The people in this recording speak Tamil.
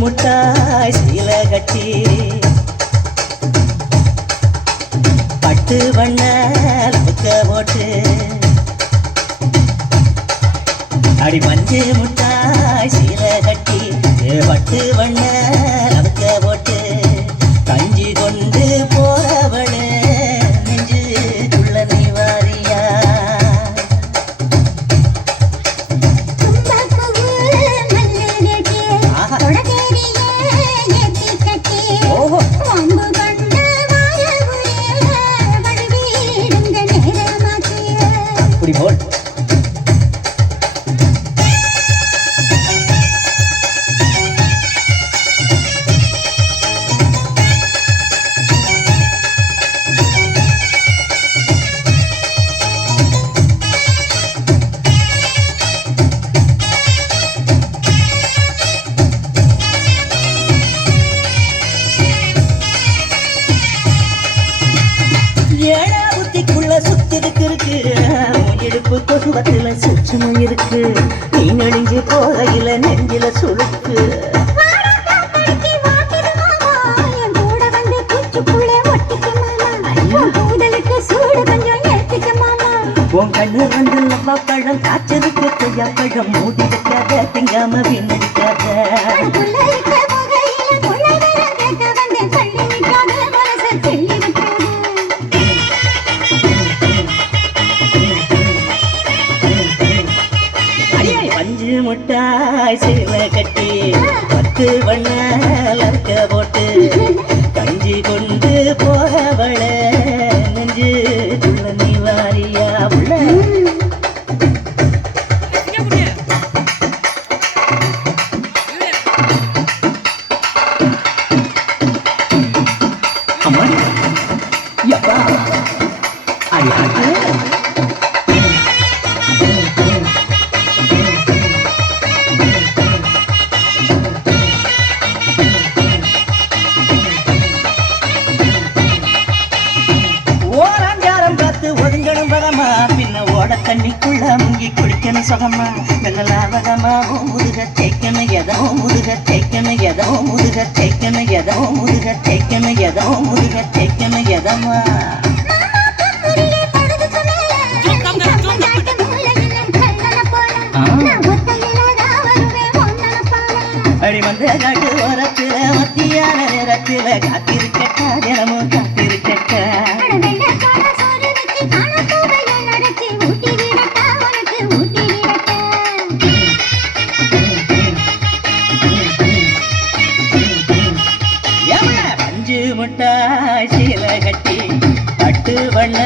முட்டாய் சீல கட்டி பட்டு வண்ண புக்க போட்டு அடி மஞ்சு முட்டாய் சீல கட்டி பட்டு வண்ண புக்க போட்டு கஞ்சி கொண்டு போறவளே நெஞ்சு துள்ள நீ வாரியா போல் ஏழா புத்திக்குள்ள சுத்திருக்கு இடுப்பு கொசுவத்துல சுற்றமும் இருக்கு நீ நெடுஞ்சு போகையில நெஞ்சில சுருக்கு உன் கண்ணு வந்து லவ்வா பழம் காய்ச்சலுக்கு கொய்யா பழம் மூடி வைக்காத திங்காம வீணடிக்காத பஞ்சு முட்டாய் சீல கட்டி பத்து வண்ணால் அறுக்க போட்டு கஞ்சி கொண்டு போறவள நெஞ்சு துள்ள நீ வாரியா உள்ள அம்மா யப்பா அடி அடி ஒதுங்கணும் பதமா பின்ன ஓட தண்ணிக்குள்ள முங்கி குளிக்கணும் சுகமா வெள்ளலாவகமா முதுக தேய்க்கணும் எதோ முதுக தேய்க்கணும் எதோ முதுக தேய்க்கணும் எதோ முதுக தேய்க்கணும் எதோ முதுக தேய்க்கணும் எதமா அடி வந்த காட்டு ஓரத்துல மத்தியான நேரத்துல காத்திருக்கட்டா தினமும் காத்திருக்கட்டா பஞ்சு முட்டாய் சீல கட்டி பட்டு வண்ண